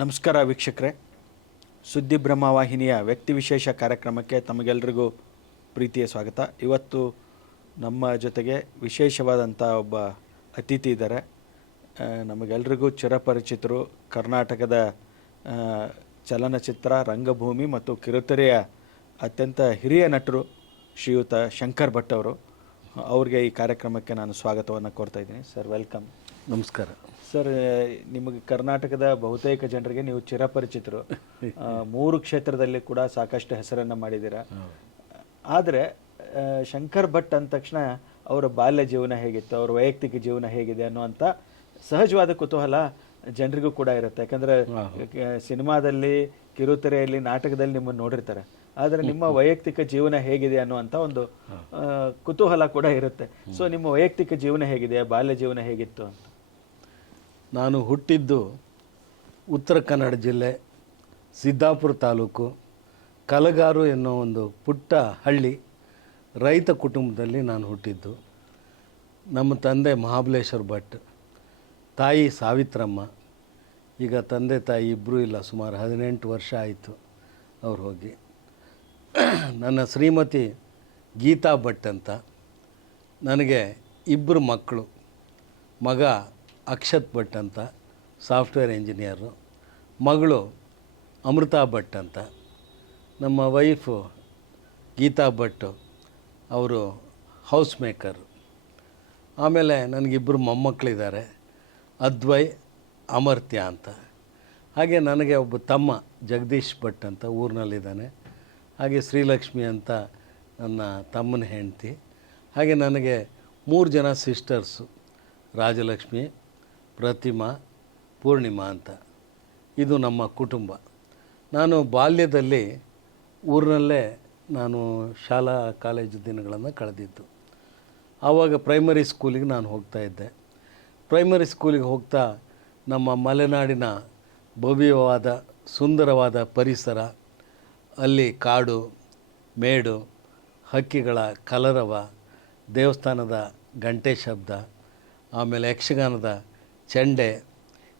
ನಮಸ್ಕಾರ ವೀಕ್ಷಕರೇ, ಸುದ್ದಿ ಬ್ರಹ್ಮವಾಹಿನಿಯ ವ್ಯಕ್ತಿ ವಿಶೇಷ ಕಾರ್ಯಕ್ರಮಕ್ಕೆ ತಮಗೆಲ್ಲರಿಗೂ ಪ್ರೀತಿಯ ಸ್ವಾಗತ. ಇವತ್ತು ನಮ್ಮ ಜೊತೆಗೆ ವಿಶೇಷವಾದಂಥ ಒಬ್ಬ ಅತಿಥಿ ಇದ್ದಾರೆ. ನಮಗೆಲ್ಲರಿಗೂ ಚಿರಪರಿಚಿತರು, ಕರ್ನಾಟಕದ ಚಲನಚಿತ್ರ, ರಂಗಭೂಮಿ ಮತ್ತು ಕಿರುತೆರೆಯ ಅತ್ಯಂತ ಹಿರಿಯ ನಟರು ಶ್ರೀಯುತ ಶಂಕರ್ ಭಟ್ ಅವರು. ಅವ್ರಿಗೆ ಈ ಕಾರ್ಯಕ್ರಮಕ್ಕೆ ನಾನು ಸ್ವಾಗತವನ್ನು ಕೋರ್ತಾ ಇದ್ದೀನಿ. Sir, welcome. ನಮಸ್ಕಾರ ಸರ್. ನಿಮಗೆ ಕರ್ನಾಟಕದ ಬಹುತೇಕ ಜನರಿಗೆ ನೀವು ಚಿರಪರಿಚಿತರು. 3 ಕ್ಷೇತ್ರದಲ್ಲಿ ಕೂಡ ಸಾಕಷ್ಟು ಹೆಸರನ್ನು ಮಾಡಿದ್ದೀರಾ. ಆದರೆ ಶಂಕರ್ ಭಟ್ ಅಂದ ತಕ್ಷಣ ಅವರ ಬಾಲ್ಯ ಜೀವನ ಹೇಗಿತ್ತು, ಅವರ ವೈಯಕ್ತಿಕ ಜೀವನ ಹೇಗಿದೆ ಅನ್ನುವಂಥ ಸಹಜವಾದ ಕುತೂಹಲ ಜನರಿಗೂ ಕೂಡ ಇರುತ್ತೆ. ಯಾಕಂದರೆ ಸಿನಿಮಾದಲ್ಲಿ, ಕಿರುತೆರೆಯಲ್ಲಿ, ನಾಟಕದಲ್ಲಿ ನಿಮ್ಮನ್ನು ನೋಡಿರ್ತಾರೆ. ಆದರೆ ನಿಮ್ಮ ವೈಯಕ್ತಿಕ ಜೀವನ ಹೇಗಿದೆ ಅನ್ನುವಂಥ ಒಂದು ಕುತೂಹಲ ಕೂಡ ಇರುತ್ತೆ. ಸೊ ನಿಮ್ಮ ವೈಯಕ್ತಿಕ ಜೀವನ ಹೇಗಿದೆ, ಬಾಲ್ಯ ಜೀವನ ಹೇಗಿತ್ತು ಅಂತ? ನಾನು ಹುಟ್ಟಿದ್ದು ಉತ್ತರ ಕನ್ನಡ ಜಿಲ್ಲೆ, ಸಿದ್ದಾಪುರ ತಾಲೂಕು, ಕಲಗಾರು ಎನ್ನೋ ಒಂದು ಪುಟ್ಟ ಹಳ್ಳಿ, ರೈತ ಕುಟುಂಬದಲ್ಲಿ ನಾನು ಹುಟ್ಟಿದ್ದು. ನಮ್ಮ ತಂದೆ ಮಹಾಬಲೇಶ್ವರ ಭಟ್, ತಾಯಿ ಸಾವಿತ್ರಮ್ಮ. ಈಗ ತಂದೆ ತಾಯಿ ಇಬ್ಬರೂ ಇಲ್ಲ, ಸುಮಾರು 18 ವರ್ಷ ಆಯಿತು ಅವ್ರು ಹೋಗಿ. ನನ್ನ ಶ್ರೀಮತಿ ಗೀತಾ ಭಟ್ ಅಂತ. ನನಗೆ 2 ಮಕ್ಕಳು. ಮಗ ಅಕ್ಷತ್ ಭಟ್ ಅಂತ, ಸಾಫ್ಟ್ವೇರ್ ಇಂಜಿನಿಯರು. ಮಗಳು ಅಮೃತಾ ಭಟ್ ಅಂತ. ನಮ್ಮ ವೈಫು ಗೀತಾ ಭಟ್, ಅವರು ಹೌಸ್ ಮೇಕರು. ಆಮೇಲೆ ನನಗಿಬ್ಬರು ಮೊಮ್ಮಕ್ಕಳಿದ್ದಾರೆ, ಅದ್ವಯ್, ಅಮರ್ತ್ಯ ಅಂತ. ಹಾಗೆ ನನಗೆ ಒಬ್ಬ ತಮ್ಮ ಜಗದೀಶ್ ಭಟ್ ಅಂತ ಊರಿನಲ್ಲಿದ್ದಾನೆ. ಹಾಗೆ ಶ್ರೀಲಕ್ಷ್ಮಿ ಅಂತ ನನ್ನ ತಮ್ಮನ ಹೆಂಡತಿ. ಹಾಗೆ ನನಗೆ 3 ಜನ ಸಿಸ್ಟರ್ಸು, ರಾಜಲಕ್ಷ್ಮಿ, ಪ್ರತಿಮಾ, ಪೂರ್ಣಿಮಾ ಅಂತ. ಇದು ನಮ್ಮ ಕುಟುಂಬ. ನಾನು ಬಾಲ್ಯದಲ್ಲಿ ಊರಿನಲ್ಲೇ ನಾನು ಶಾಲಾ ಕಾಲೇಜು ದಿನಗಳನ್ನು ಕಳೆದಿದ್ದು. ಆವಾಗ ಪ್ರೈಮರಿ ಸ್ಕೂಲಿಗೆ ನಾನು ಹೋಗ್ತಾಯಿದ್ದೆ. ಪ್ರೈಮರಿ ಸ್ಕೂಲಿಗೆ ಹೋಗ್ತಾ ನಮ್ಮ ಮಲೆನಾಡಿನ ಭವ್ಯವಾದ ಸುಂದರವಾದ ಪರಿಸರ, ಅಲ್ಲಿ ಕಾಡು ಮೇಡು, ಹಕ್ಕಿಗಳ ಕಲರವ, ದೇವಸ್ಥಾನದ ಗಂಟೆ ಶಬ್ದ, ಆಮೇಲೆ ಯಕ್ಷಗಾನದ ಚೆಂಡೆ,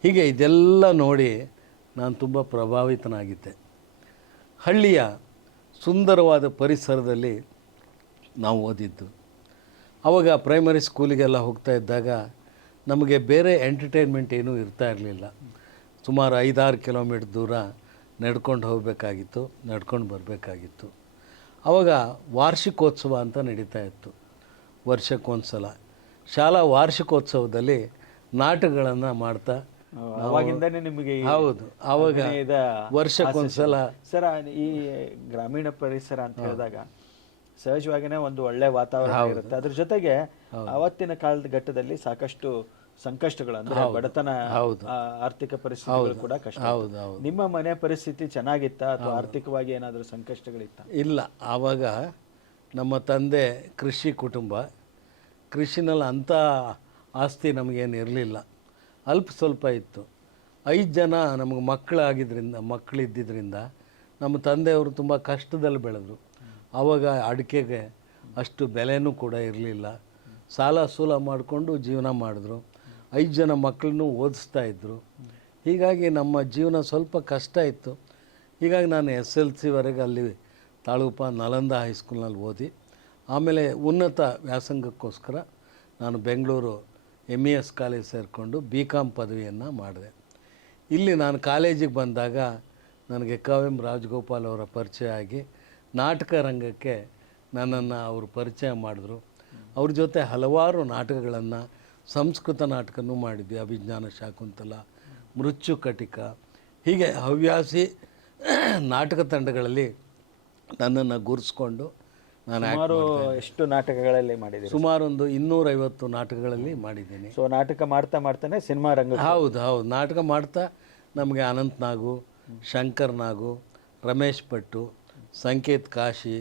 ಹೀಗೆ ಇದೆಲ್ಲ ನೋಡಿ ನಾನು ತುಂಬ ಪ್ರಭಾವಿತನಾಗಿದ್ದೆ. ಹಳ್ಳಿಯ ಸುಂದರವಾದ ಪರಿಸರದಲ್ಲಿ ನಾವು ಓದಿದ್ದು. ಆವಾಗ ಪ್ರೈಮರಿ ಸ್ಕೂಲಿಗೆಲ್ಲ ಹೋಗ್ತಾ ಇದ್ದಾಗ ನಮಗೆ ಬೇರೆ ಎಂಟರ್ಟೈನ್ಮೆಂಟ್ ಏನೂ ಇರ್ತಾ ಇರಲಿಲ್ಲ. ಸುಮಾರು 5-6 ಕಿಲೋಮೀಟ್ರ್ ದೂರ ನಡ್ಕೊಂಡು ಹೋಗಬೇಕಾಗಿತ್ತು, ನಡ್ಕೊಂಡು ಬರಬೇಕಾಗಿತ್ತು. ಆವಾಗ ವಾರ್ಷಿಕೋತ್ಸವ ಅಂತ ನಡೀತಾ ಇತ್ತು. ವರ್ಷಕ್ಕೊಂದು ಸಲ ಶಾಲಾ ವಾರ್ಷಿಕೋತ್ಸವದಲ್ಲಿ ನಾಟಕಗಳನ್ನು ಮಾಡ್ತಾ, ಅವಾಗಿಂದನೇ ನಿಮಗೆ? ಹೌದು, ಆವಾಗ ವರ್ಷಕ್ಕೊಂದು ಸಲ. ಸರ್, ಈ ಗ್ರಾಮೀಣ ಪರಿಸರ ಅಂತ ಹೇಳಿದಾಗ ಸಹಜವಾಗಿನೇ ಒಂದು ಒಳ್ಳೆ ವಾತಾವರಣ ಇರುತ್ತೆ. ಅದ್ರ ಜೊತೆಗೆ ಅವತ್ತಿನ ಕಾಲದ ಘಟ್ಟದಲ್ಲಿ ಸಾಕಷ್ಟು ಸಂಕಷ್ಟಗಳು, ಅಂದ್ರೆ ಬಡತನ, ಆರ್ಥಿಕ ಪರಿಸ್ಥಿತಿಗಳು ಕೂಡ ಕಷ್ಟ. ನಿಮ್ಮ ಮನೆ ಪರಿಸ್ಥಿತಿ ಚೆನ್ನಾಗಿತ್ತ ಅಥವಾ ಆರ್ಥಿಕವಾಗಿ ಏನಾದರೂ ಸಂಕಷ್ಟಗಳಿತ್ತ? ಇಲ್ಲ, ಆವಾಗ ನಮ್ಮ ತಂದೆ ಕೃಷಿ ಕುಟುಂಬ. ಕೃಷಿನಲ್ಲಿ ಅಂಥ ಆಸ್ತಿ ನಮಗೇನು ಇರಲಿಲ್ಲ, ಅಲ್ಪ ಸ್ವಲ್ಪ ಇತ್ತು. 5 ಜನ ನಮಗೆ ಮಕ್ಕಳಿದ್ದಿದ್ದರಿಂದ ನಮ್ಮ ತಂದೆಯವರು ತುಂಬ ಕಷ್ಟದಲ್ಲಿ ಬೆಳೆದರು. ಆವಾಗ ಅಡಿಕೆಗೆ ಅಷ್ಟು ಬೆಲೆನೂ ಕೂಡ ಇರಲಿಲ್ಲ. ಸಾಲ ಸೂಲ ಮಾಡಿಕೊಂಡು ಜೀವನ ಮಾಡಿದ್ರು. 5 ಜನ ಮಕ್ಕಳನ್ನೂ ಓದಿಸ್ತಾಯಿದ್ರು. ಹೀಗಾಗಿ ನಮ್ಮ ಜೀವನ ಸ್ವಲ್ಪ ಕಷ್ಟ ಇತ್ತು. ಹೀಗಾಗಿ ನಾನು SLC ಅಲ್ಲಿ ತಾಳಗುಪ್ಪ ನಲಂದ ಹೈಸ್ಕೂಲ್ನಲ್ಲಿ ಓದಿ, ಆಮೇಲೆ ಉನ್ನತ ವ್ಯಾಸಂಗಕ್ಕೋಸ್ಕರ ನಾನು ಬೆಂಗಳೂರು MES ಕಾಲೇಜ್ ಸೇರಿಕೊಂಡು BCom ಪದವಿಯನ್ನು ಮಾಡಿದೆ. ಇಲ್ಲಿ ನಾನು ಕಾಲೇಜಿಗೆ ಬಂದಾಗ ನನಗೆ KM ರಾಜಗೋಪಾಲ್ ಅವರ ಪರಿಚಯ ಆಗಿ ನಾಟಕ ರಂಗಕ್ಕೆ ನನ್ನನ್ನು ಅವರು ಪರಿಚಯ ಮಾಡಿದ್ರು. ಅವ್ರ ಜೊತೆ ಹಲವಾರು ನಾಟಕಗಳನ್ನು, ಸಂಸ್ಕೃತ ನಾಟಕನೂ ಮಾಡಿದ್ವಿ. ಅಭಿಜ್ಞಾನ ಶಾಕುಂತಲ, ಮೃಚ್ಯುಕಟಿಕ, ಹೀಗೆ ಹವ್ಯಾಸಿ ನಾಟಕ ತಂಡಗಳಲ್ಲಿ ನನ್ನನ್ನು ಗುರುಸ್ಕೊಂಡು ನಾನು ಎಷ್ಟು ನಾಟಕಗಳಲ್ಲಿ ಮಾಡಿದ್ದೀನಿ? ಸುಮಾರು ಒಂದು 250 ನಾಟಕಗಳಲ್ಲಿ ಮಾಡಿದ್ದೀನಿ. ಸೊ ನಾಟಕ ಮಾಡ್ತಾ ಮಾಡ್ತಾನೆ ಸಿನಿಮಾ ರಂಗ? ಹೌದು, ನಾಟಕ ಮಾಡ್ತಾ ನಮಗೆ ಅನಂತ್ ನಾಗು, ಶಂಕರ್ ನಾಗು, ರಮೇಶ್ ಭಟ್ಟು, ಸಂಕೇತ್ ಕಾಶಿ,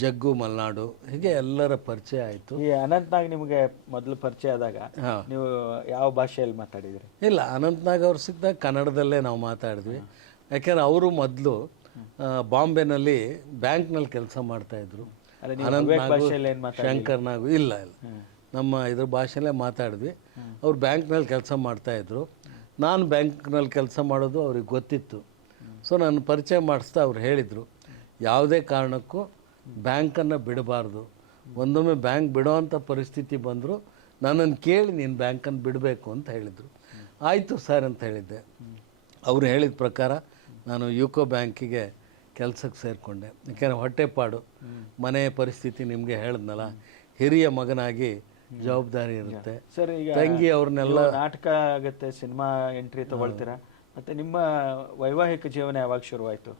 ಜಗ್ಗು ಮಲ್ನಾಡು, ಹೀಗೆ ಎಲ್ಲರ ಪರಿಚಯ ಆಯಿತು. ಈ ಅನಂತ್ ನಾಗ್ ನಿಮಗೆ ಮೊದಲು ಪರಿಚಯ ಆದಾಗ ನೀವು ಯಾವ ಭಾಷೆಯಲ್ಲಿ ಮಾತಾಡಿದ್ರಿ? ಇಲ್ಲ, ಅನಂತ್ ನಾಗ್ ಅವ್ರು ಸಿಕ್ಕಿದಾಗ ಕನ್ನಡದಲ್ಲೇ ನಾವು ಮಾತಾಡಿದ್ವಿ. ಯಾಕೆಂದ್ರೆ ಅವರು ಮೊದಲು ಬಾಂಬೆನಲ್ಲಿ ಬ್ಯಾಂಕ್ನಲ್ಲಿ ಕೆಲಸ ಮಾಡ್ತಾಯಿದ್ರು. ಅನಂತ್ ನಾಗು, ಶಂಕರ್ ನಾಗು ಇಲ್ಲ ನಮ್ಮ ಇದ್ರ ಭಾಷೆಯಲ್ಲೇ ಮಾತಾಡಿದ್ವಿ. ಅವ್ರು ಬ್ಯಾಂಕ್ನಲ್ಲಿ ಕೆಲಸ ಮಾಡ್ತಾಯಿದ್ರು. ನಾನು ಬ್ಯಾಂಕ್ನಲ್ಲಿ ಕೆಲಸ ಮಾಡೋದು ಅವ್ರಿಗೆ ಗೊತ್ತಿತ್ತು. ಸೊ ನಾನು ಪರಿಚಯ ಮಾಡಿಸ್ತಾ ಅವ್ರು ಹೇಳಿದರು, ಯಾವುದೇ ಕಾರಣಕ್ಕೂ ಬ್ಯಾಂಕನ್ನು ಬಿಡಬಾರ್ದು. ಒಂದೊಮ್ಮೆ ಬ್ಯಾಂಕ್ ಬಿಡೋವಂಥ ಪರಿಸ್ಥಿತಿ ಬಂದರೂ ನನ್ನನ್ನು ಕೇಳಿ ನೀನು ಬ್ಯಾಂಕನ್ನು ಬಿಡಬೇಕು ಅಂತ ಹೇಳಿದರು. ಆಯಿತು ಸರ್ ಅಂತ ಹೇಳಿದ್ದೆ. ಅವರು ಹೇಳಿದ ಪ್ರಕಾರ ನಾನು ಯುಕೋ ಬ್ಯಾಂಕಿಗೆ ಕೆಲಸಕ್ಕೆ ಸೇರಿಕೊಂಡೆ. ಯಾಕೆಂದರೆ ಹೊಟ್ಟೆಪಾಡು, ಮನೆಯ ಪರಿಸ್ಥಿತಿ ನಿಮಗೆ ಹೇಳಿದ್ನಲ್ಲ, ಹಿರಿಯ ಮಗನಾಗಿ ಜವಾಬ್ದಾರಿ ಇರುತ್ತೆ. ಸರ್, ಈಗ ತಂಗಿ ಅವ್ರನ್ನೆಲ್ಲ ನಾಟಕ ಆಗುತ್ತೆ, ಸಿನಿಮಾ ಎಂಟ್ರಿ ತಗೊಳ್ತೀರಾ, ಮತ್ತೆ ನಿಮ್ಮ ವೈವಾಹಿಕ ಜೀವನ ಯಾವಾಗ ಶುರುವಾಯಿತು?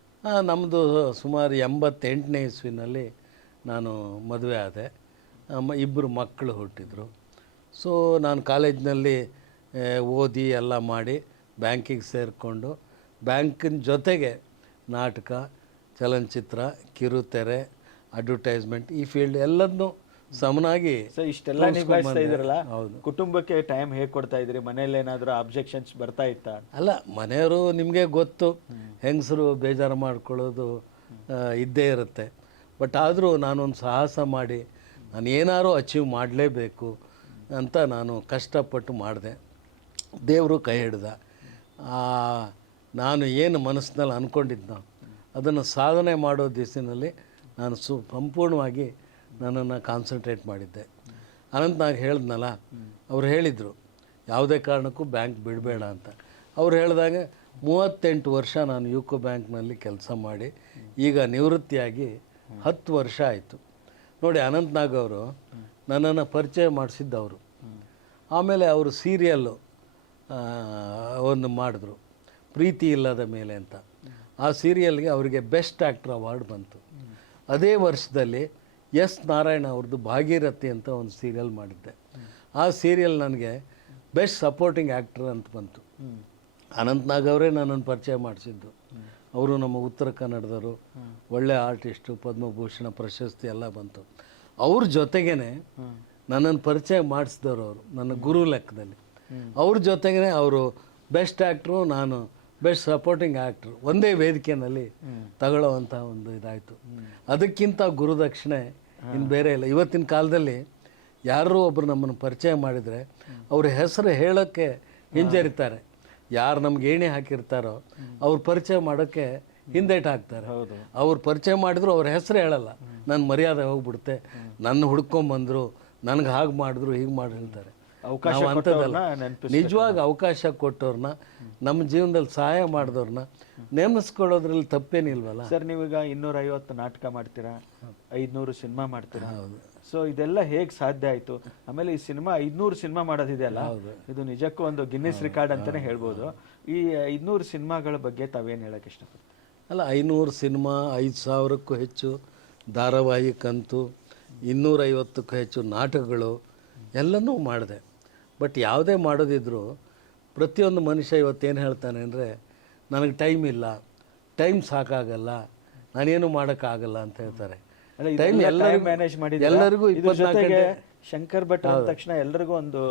ನಮ್ಮದು ಸುಮಾರು 88ನೇ ಇಸ್ವಿನಲ್ಲಿ ನಾನು ಮದುವೆ ಆದೆ. ಇಬ್ಬರು ಮಕ್ಕಳು ಹುಟ್ಟಿದರು. ಸೊ ನಾನು ಕಾಲೇಜಿನಲ್ಲಿ ಓದಿ ಎಲ್ಲ ಮಾಡಿ ಬ್ಯಾಂಕಿಗೆ ಸೇರಿಕೊಂಡು ಬ್ಯಾಂಕಿನ ಜೊತೆಗೆ ನಾಟಕ, ಚಲನಚಿತ್ರ, ಕಿರುತೆರೆ, ಅಡ್ವರ್ಟೈಸ್ಮೆಂಟ್ ಈ ಫೀಲ್ಡ್ ಎಲ್ಲದನ್ನೂ ಸಮನಾಗಿ ಇಷ್ಟೆಲ್ಲ ನಿಭಾಯಿಸ್ತಾ ಇದ್ರಲ್ಲ, ಕುಟುಂಬಕ್ಕೆ ಟೈಮ್ ಹೇಗೆ ಕೊಡ್ತಾ ಇದ್ರಿ? ಮನೇಲಿ ಏನಾದರೂ ಅಬ್ಜೆಕ್ಷನ್ಸ್ ಬರ್ತಾ ಇತ್ತಾ? ಅಲ್ಲ, ಮನೆಯವರು ನಿಮಗೆ ಗೊತ್ತು, ಹೆಂಗಸರು ಬೇಜಾರು ಮಾಡ್ಕೊಳ್ಳೋದು ಇದ್ದೇ ಇರುತ್ತೆ. ಬಟ್ ಆದರೂ ನಾನೊಂದು ಸಾಹಸ ಮಾಡಿ ನಾನು ಏನಾರು ಅಚೀವ್ ಮಾಡಲೇಬೇಕು ಅಂತ ನಾನು ಕಷ್ಟಪಟ್ಟು ಮಾಡಿದೆ. ದೇವರು ಕೈ ಹಿಡ್ದ. ನಾನು ಏನು ಮನಸ್ಸಿನಲ್ಲಿ ಅಂದ್ಕೊಂಡಿದ್ನೋ ಅದನ್ನು ಸಾಧನೆ ಮಾಡೋ ದಿಸಿನಲ್ಲಿ ನಾನು ಸಂಪೂರ್ಣವಾಗಿ ನನ್ನನ್ನು ಕಾನ್ಸಂಟ್ರೇಟ್ ಮಾಡಿದ್ದೆ. ಅನಂತನಾಗ್ ಹೇಳಿದ್ನಲ್ಲ, ಅವ್ರು ಹೇಳಿದರು ಯಾವುದೇ ಕಾರಣಕ್ಕೂ ಬ್ಯಾಂಕ್ ಬಿಡಬೇಡ ಅಂತ. ಅವ್ರು ಹೇಳಿದಾಗ 38 ವರ್ಷ ನಾನು ಯುಕೋ ಬ್ಯಾಂಕ್ನಲ್ಲಿ ಕೆಲಸ ಮಾಡಿ ಈಗ ನಿವೃತ್ತಿಯಾಗಿ 10 ವರ್ಷ ಆಯಿತು. ನೋಡಿ, ಅನಂತನಾಗ್ ಅವರು ನನ್ನನ್ನು ಪರಿಚಯ ಮಾಡಿಸಿದ್ದವರು. ಆಮೇಲೆ ಅವರು ಸೀರಿಯಲ್ಲು ಒಂದು ಮಾಡಿದ್ರು, ಪ್ರೀತಿ ಇಲ್ಲದ ಮೇಲೆ ಅಂತ. ಆ ಸೀರಿಯಲ್ಗೆ ಅವರಿಗೆ ಬೆಸ್ಟ್ ಆ್ಯಕ್ಟರ್ ಅವಾರ್ಡ್ ಬಂತು. ಅದೇ ವರ್ಷದಲ್ಲಿ ಎಸ್ ನಾರಾಯಣ ಅವ್ರದ್ದು ಭಾಗೀರಥಿ ಅಂತ ಒಂದು ಸೀರಿಯಲ್ ಮಾಡಿದ್ದೆ. ಆ ಸೀರಿಯಲ್ ನನಗೆ ಬೆಸ್ಟ್ ಸಪೋರ್ಟಿಂಗ್ ಆ್ಯಕ್ಟರ್ ಅಂತ ಬಂತು. ಅನಂತನಾಗ್ ಅವರೇ ನನ್ನನ್ನು ಪರಿಚಯ ಮಾಡಿಸಿದ್ದು. ಅವರು ನಮ್ಮ ಉತ್ತರ ಕನ್ನಡದವರು, ಒಳ್ಳೆ ಆರ್ಟಿಸ್ಟು, ಪದ್ಮಭೂಷಣ ಪ್ರಶಸ್ತಿ ಎಲ್ಲ ಬಂತು. ಅವ್ರ ಜೊತೆಗೇ ನನ್ನನ್ನು ಪರಿಚಯ ಮಾಡಿಸಿದವರು ಅವರು, ನನ್ನ ಗುರು ಲೆಕ್ಕದಲ್ಲಿ. ಅವ್ರ ಜೊತೆಗೇ ಅವರು ಬೆಸ್ಟ್ ಆ್ಯಕ್ಟ್ರು, ನಾನು ಬೆಸ್ಟ್ ಸಪೋರ್ಟಿಂಗ್ ಆ್ಯಕ್ಟ್ರು ಒಂದೇ ವೇದಿಕೆಯಲ್ಲಿ ತಗೊಳ್ಳೋವಂಥ ಒಂದು ಇದಾಯಿತು. ಅದಕ್ಕಿಂತ ಗುರುದಕ್ಷಿಣೆ ಇನ್ನು ಬೇರೆ ಇಲ್ಲ. ಇವತ್ತಿನ ಕಾಲದಲ್ಲಿ ಯಾರೂ ಒಬ್ಬರು ನಮ್ಮನ್ನು ಪರಿಚಯ ಮಾಡಿದರೆ ಅವ್ರ ಹೆಸರು ಹೇಳೋಕ್ಕೆ ಹಿಂಜರಿತಾರೆ. ಯಾರು ನಮ್ಗೆ ಏಣಿ ಹಾಕಿರ್ತಾರೋ ಅವ್ರ ಪರಿಚಯ ಮಾಡೋಕ್ಕೆ ಹಿಂದೇಟು ಹಾಕ್ತಾರೆ. ಅವ್ರು ಪರಿಚಯ ಮಾಡಿದ್ರು ಅವ್ರ ಹೆಸರು ಹೇಳಲ್ಲ. ನನ್ನ ಮರ್ಯಾದೆ ಹೋಗ್ಬಿಡುತ್ತೆ, ನನ್ನ ಹುಡ್ಕೊಂಬಂದರು, ನನಗೆ ಹಾಗೆ ಮಾಡಿದ್ರು, ಹೀಗೆ ಮಾಡಿ ಹೇಳ್ತಾರೆ. ನಿಜವಾಗಿ ಅವಕಾಶ ಕೊಟ್ಟವ್ರನ್ನ, ನಮ್ಮ ಜೀವನದಲ್ಲಿ ಸಹಾಯ ಮಾಡಿದವ್ರನ್ನ ನೇಮಿಸ್ಕೊಳ್ಳೋದ್ರಲ್ಲಿ ತಪ್ಪೇನಿಲ್ವಲ್ಲ. ಸರ್, ನೀವೀಗ 250 ನಾಟಕ ಮಾಡ್ತೀರಾ, 500 ಸಿನಿಮಾ ಮಾಡ್ತೀರಾ. ಸೊ ಇದೆಲ್ಲ ಹೇಗೆ ಸಾಧ್ಯ ಆಯಿತು? ಆಮೇಲೆ ಈ ಸಿನಿಮಾ 500 ಸಿನಿಮಾ ಮಾಡೋದಿದೆಯಲ್ಲ, ಇದು ನಿಜಕ್ಕೂ ಒಂದು ಗಿನ್ನಿಸ್ ರಿಕಾರ್ಡ್ ಅಂತಲೇ ಹೇಳ್ಬೋದು. ಈ 500 ಸಿನಿಮಾಗಳ ಬಗ್ಗೆ ತಾವೇನು ಹೇಳೋಕ್ಕೆ ಇಷ್ಟಪಡ್ತೀವಿ? ಅಲ್ಲ, 500 ಸಿನಿಮಾ, 5000ಕ್ಕೂ ಹೆಚ್ಚು ಧಾರಾವಾಹಿ ಕಂತು, 250ಕ್ಕೂ ಹೆಚ್ಚು ನಾಟಕಗಳು ಎಲ್ಲನೂ ಮಾಡಿದೆ. ಬಟ್ ಯಾವುದೇ ಮಾಡೋದಿದ್ರು ಪ್ರತಿಯೊಂದು ಮನುಷ್ಯ ಇವತ್ತೇನು ಹೇಳ್ತಾನೆ ಅಂದರೆ, ನನಗೆ ಟೈಮ್ ಇಲ್ಲ, ಟೈಮ್ ಸಾಕಾಗಲ್ಲ, ನಾನೇನು ಮಾಡೋಕ್ಕಾಗಲ್ಲ ಅಂತ ಹೇಳ್ತಾರೆ. ಟೈಮ್ ಮ್ಯಾನೇಜ್ ಮಾಡಿ ಎಲ್ಲರಿಗೂ ಶಂಕರ್ ಭಟ್ ಅಂದ ತಕ್ಷಣ ಎಲ್ರಿಗೂ ಒಂದು